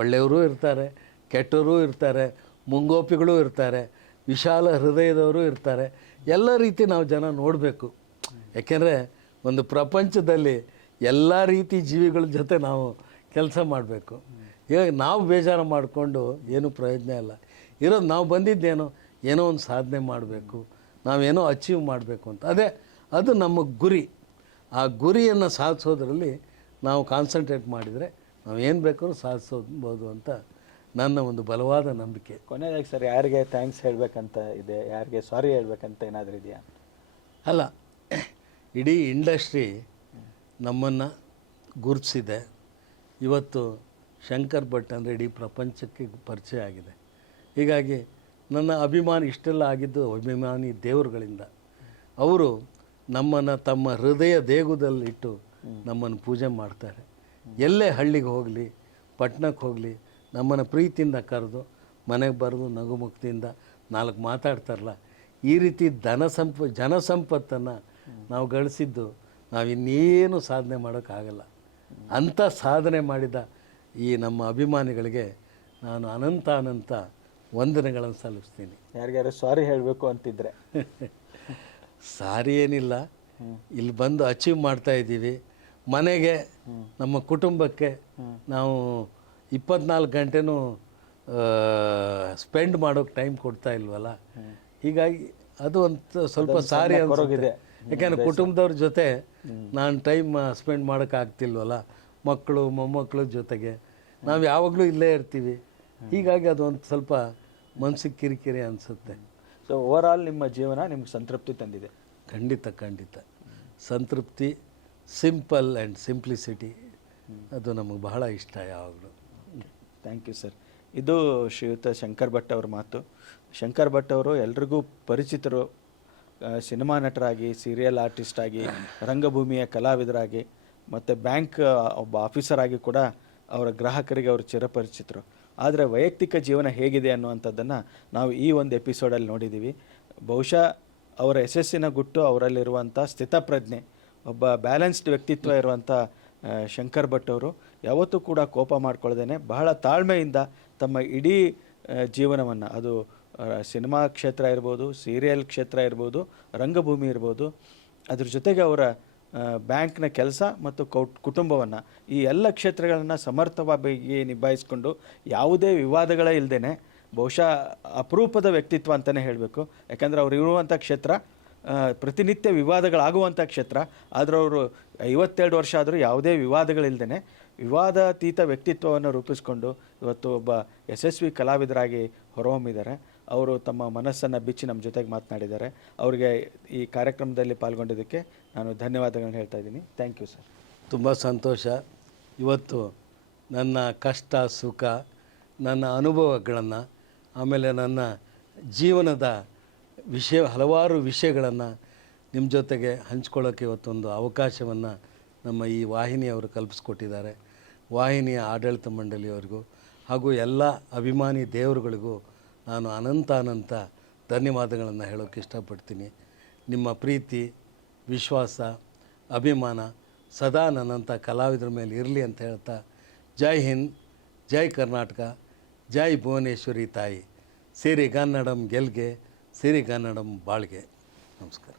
ಒಳ್ಳೆಯವರು ಇರ್ತಾರೆ, ಕೆಟ್ಟವರು ಇರ್ತಾರೆ, ಮುಂಗೋಪಿಗಳು ಇರ್ತಾರೆ, ವಿಶಾಲ ಹೃದಯದವರು ಇರ್ತಾರೆ. ಎಲ್ಲ ರೀತಿ ನಾವು ಜನ ನೋಡಬೇಕು. ಯಾಕೆಂದರೆ ಒಂದು ಪ್ರಪಂಚದಲ್ಲಿ ಎಲ್ಲ ರೀತಿ ಜೀವಿಗಳ ಜೊತೆ ನಾವು ಕೆಲಸ ಮಾಡಬೇಕು. ಇವಾಗ ನಾವು ಬೇಜಾರು ಮಾಡಿಕೊಂಡು ಏನೂ ಪ್ರಯೋಜನ ಇಲ್ಲ. ಇರೋದು ನಾವು ಬಂದಿದ್ದೇನೋ ಏನೋ ಒಂದು ಸಾಧನೆ ಮಾಡಬೇಕು, ನಾವೇನೋ ಅಚೀವ್ ಮಾಡಬೇಕು ಅಂತ. ಅದು ನಮ್ಮ ಗುರಿ. ಆ ಗುರಿಯನ್ನು ಸಾಧಿಸೋದ್ರಲ್ಲಿ ನಾವು ಕಾನ್ಸಂಟ್ರೇಟ್ ಮಾಡಿದರೆ ನಾವು ಏನು ಬೇಕಾದ್ರೂ ಸಾಧಿಸೋಬೋದು ಅಂತ ನನ್ನ ಒಂದು ಬಲವಾದ ನಂಬಿಕೆ. ಕೊನೆಯದಾಗಿ ಸರ್, ಯಾರಿಗೆ ಥ್ಯಾಂಕ್ಸ್ ಹೇಳಬೇಕಂತ ಇದೆ, ಯಾರಿಗೆ ಸಾರಿ ಹೇಳಬೇಕಂತ ಏನಾದರೂ ಇದೆಯಾ? ಅಲ್ಲ, ಇಡೀ ಇಂಡಸ್ಟ್ರಿ ನಮ್ಮನ್ನು ಗುರುತಿಸಿದೆ. ಇವತ್ತು ಶಂಕರ್ ಭಟ್ ಅಂದರೆ ಇಡೀ ಪ್ರಪಂಚಕ್ಕೆ ಪರಿಚಯ ಆಗಿದೆ. ಹೀಗಾಗಿ ನನ್ನ ಅಭಿಮಾನಿ ಇಷ್ಟೆಲ್ಲ ಆಗಿದ್ದು ಅಭಿಮಾನಿ ದೇವರುಗಳಿಂದ. ಅವರು ನಮ್ಮನ್ನು ತಮ್ಮ ಹೃದಯ ದೇಗುದಲ್ಲಿಟ್ಟು ನಮ್ಮನ್ನು ಪೂಜೆ ಮಾಡ್ತಾರೆ. ಎಲ್ಲೇ ಹಳ್ಳಿಗೆ ಹೋಗಲಿ, ಪಟ್ಟಣಕ್ಕೆ ಹೋಗಲಿ, ನಮ್ಮನ್ನು ಪ್ರೀತಿಯಿಂದ ಕರೆದು ಮನೆಗೆ ಬರೆದು ನಗುಮುಕ್ತಿಯಿಂದ 4 ಮಾತಾಡ್ತಾರಲ್ಲ. ಈ ರೀತಿ ಜನಸಂಪತ್ತನ್ನು ನಾವು ಗಳಿಸಿದ್ದು ನಾವು ಇನ್ನೇನು ಸಾಧನೆ ಮಾಡೋಕ್ಕಾಗಲ್ಲ. ಅಂಥ ಸಾಧನೆ ಮಾಡಿದ ಈ ನಮ್ಮ ಅಭಿಮಾನಿಗಳಿಗೆ ನಾನು ಅನಂತ ವಂದನೆಗಳನ್ನು ಸಲ್ಲಿಸ್ತೀನಿ. ಯಾರಿಗಾರು ಸಾರಿ ಹೇಳಬೇಕು ಅಂತಿದ್ರೆ? ಸಾರಿ ಏನಿಲ್ಲ, ಇಲ್ಲಿ ಬಂದು ಅಚೀವ್ ಮಾಡ್ತಾ ಇದ್ದೀವಿ. ಮನೆಗೆ, ನಮ್ಮ ಕುಟುಂಬಕ್ಕೆ ನಾವು 24 ಗಂಟೆನೂ ಸ್ಪೆಂಡ್ ಮಾಡೋಕ್ಕೆ ಟೈಮ್ ಕೊಡ್ತಾ ಇಲ್ವಲ್ಲ. ಹೀಗಾಗಿ ಅದು ಒಂದು ಸ್ವಲ್ಪ ಸಾರಿ ಅನ್ಸುತ್ತೆ. ಯಾಕೆಂದರೆ ಕುಟುಂಬದವ್ರ ಜೊತೆ ನಾನು ಟೈಮ್ ಸ್ಪೆಂಡ್ ಮಾಡೋಕ್ಕಾಗ್ತಿಲ್ವಲ್ಲ, ಮಕ್ಕಳು ಮೊಮ್ಮಕ್ಕಳು ಜೊತೆಗೆ ನಾವು ಯಾವಾಗಲೂ ಇಲ್ಲೇ ಇರ್ತೀವಿ. ಹೀಗಾಗಿ ಅದೊಂದು ಸ್ವಲ್ಪ ಮನಸ್ಸಿಗೆ ಕಿರಿಕಿರಿ ಅನಿಸುತ್ತೆ. ಸೊ ಓವರ್ ಆಲ್ ನಿಮ್ಮ ಜೀವನ ನಿಮ್ಗೆ ಸಂತೃಪ್ತಿ ತಂದಿದೆ? ಖಂಡಿತ ಸಂತೃಪ್ತಿ, ಸಿಂಪಲ್ ಆ್ಯಂಡ್ ಸಿಂಪ್ಲಿಸಿಟಿ, ಅದು ನಮಗೆ ಬಹಳ ಇಷ್ಟ ಯಾವಾಗಲೂ. Thank you sir. ಇದು ಶ್ರೀಯುತ ಶಂಕರ್ ಭಟ್ ಅವ್ರ ಮಾತು. ಶಂಕರ್ ಭಟ್ ಅವರು ಎಲ್ರಿಗೂ ಪರಿಚಿತರು. ಸಿನಿಮಾ ನಟರಾಗಿ, ಸೀರಿಯಲ್ ಆರ್ಟಿಸ್ಟ್ ಆಗಿ, ರಂಗಭೂಮಿಯ ಕಲಾವಿದರಾಗಿ, ಮತ್ತು ಬ್ಯಾಂಕ್ ಒಬ್ಬ ಆಫೀಸರ್ ಆಗಿ ಕೂಡ ಅವರ ಗ್ರಾಹಕರಿಗೆ ಅವರು ಚಿರಪರಿಚಿತರು. ಆದರೆ ವೈಯಕ್ತಿಕ ಜೀವನ ಹೇಗಿದೆ ಅನ್ನುವಂಥದ್ದನ್ನು ನಾವು ಈ ಒಂದು ಎಪಿಸೋಡಲ್ಲಿ ನೋಡಿದ್ದೀವಿ. ಬಹುಶಃ ಅವರ ಯಶಸ್ಸಿನ ಗುಟ್ಟು ಅವರಲ್ಲಿರುವಂಥ ಸ್ಥಿತಪ್ರಜ್ಞೆ, ಒಬ್ಬ ಬ್ಯಾಲೆನ್ಸ್ಡ್ ವ್ಯಕ್ತಿತ್ವ ಇರುವಂಥ ಶಂಕರ್ ಭಟ್ ಅವರು ಯಾವತ್ತೂ ಕೂಡ ಕೋಪ ಮಾಡ್ಕೊಳ್ಳದೇನೆ ಬಹಳ ತಾಳ್ಮೆಯಿಂದ ತಮ್ಮ ಇಡೀ ಜೀವನವನ್ನು, ಅದು ಸಿನಿಮಾ ಕ್ಷೇತ್ರ ಇರ್ಬೋದು, ಸೀರಿಯಲ್ ಕ್ಷೇತ್ರ ಇರ್ಬೋದು, ರಂಗಭೂಮಿ ಇರ್ಬೋದು, ಅದ್ರ ಜೊತೆಗೆ ಅವರ ಬ್ಯಾಂಕ್ನ ಕೆಲಸ ಮತ್ತು ಕುಟುಂಬವನ್ನು, ಈ ಎಲ್ಲ ಕ್ಷೇತ್ರಗಳನ್ನು ಸಮರ್ಥವಾಗಿ ನಿಭಾಯಿಸ್ಕೊಂಡು ಯಾವುದೇ ವಿವಾದಗಳೇ ಇಲ್ಲದೇ ಬಹುಶಃ ಅಪರೂಪದ ವ್ಯಕ್ತಿತ್ವ ಅಂತಲೇ ಹೇಳಬೇಕು. ಯಾಕಂದರೆ ಅವರು ಇರುವಂಥ ಕ್ಷೇತ್ರ ಪ್ರತಿನಿತ್ಯ ವಿವಾದಗಳಾಗುವಂಥ ಕ್ಷೇತ್ರ. ಆದರೆ ಅವರು 57 ವರ್ಷ ಆದರೂ ಯಾವುದೇ ವಿವಾದಗಳಿಲ್ಲದೇ ವಿವಾದಾತೀತ ವ್ಯಕ್ತಿತ್ವವನ್ನು ರೂಪಿಸ್ಕೊಂಡು ಇವತ್ತು ಒಬ್ಬ ಯಶಸ್ವಿ ಕಲಾವಿದರಾಗಿ ಹೊರಹೊಮ್ಮಿದ್ದಾರೆ. ಅವರು ತಮ್ಮ ಮನಸ್ಸನ್ನು ಬಿಚ್ಚಿ ನಮ್ಮ ಜೊತೆಗೆ ಮಾತನಾಡಿದ್ದಾರೆ. ಅವರಿಗೆ ಈ ಕಾರ್ಯಕ್ರಮದಲ್ಲಿ ಪಾಲ್ಗೊಂಡಿದ್ದಕ್ಕೆ ನಾನು ಧನ್ಯವಾದಗಳನ್ನು ಹೇಳ್ತಾ ಇದ್ದೀನಿ. Thank you sir. ತುಂಬ ಸಂತೋಷ. ಇವತ್ತು ನನ್ನ ಕಷ್ಟ ಸುಖ, ನನ್ನ ಅನುಭವಗಳನ್ನು, ಆಮೇಲೆ ನನ್ನ ಜೀವನದ ಹಲವಾರು ವಿಷಯಗಳನ್ನು ನಿಮ್ಮ ಜೊತೆಗೆ ಹಂಚ್ಕೊಳ್ಳೋಕ್ಕೆ ಇವತ್ತೊಂದು ಅವಕಾಶವನ್ನು ನಮ್ಮ ಈ ವಾಹಿನಿಯವರು ಕಲ್ಪಿಸ್ಕೊಟ್ಟಿದ್ದಾರೆ. ವಾಹಿನಿಯ ಆಡಳಿತ ಮಂಡಳಿಯವರಿಗೂ ಹಾಗೂ ಎಲ್ಲ ಅಭಿಮಾನಿ ದೇವರುಗಳಿಗೂ ನಾನು ಅನಂತ ಧನ್ಯವಾದಗಳನ್ನು ಹೇಳೋಕ್ಕೆ ಇಷ್ಟಪಡ್ತೀನಿ. ನಿಮ್ಮ ಪ್ರೀತಿ, ವಿಶ್ವಾಸ, ಅಭಿಮಾನ ಸದಾ ನನ್ನಂಥ ಕಲಾವಿದರ ಮೇಲೆ ಇರಲಿ ಅಂತ ಹೇಳ್ತಾ, ಜೈ ಹಿಂದ್, ಜೈ ಕರ್ನಾಟಕ, ಜೈ ಭುವನೇಶ್ವರಿ ತಾಯಿ. ಸಿರಿಗನ್ನಡಂ ಗೆಲ್ಗೆ, ಸಿರಿಗನ್ನಡಂ ಬಾಳ್ಗೆ. ನಮಸ್ಕಾರ.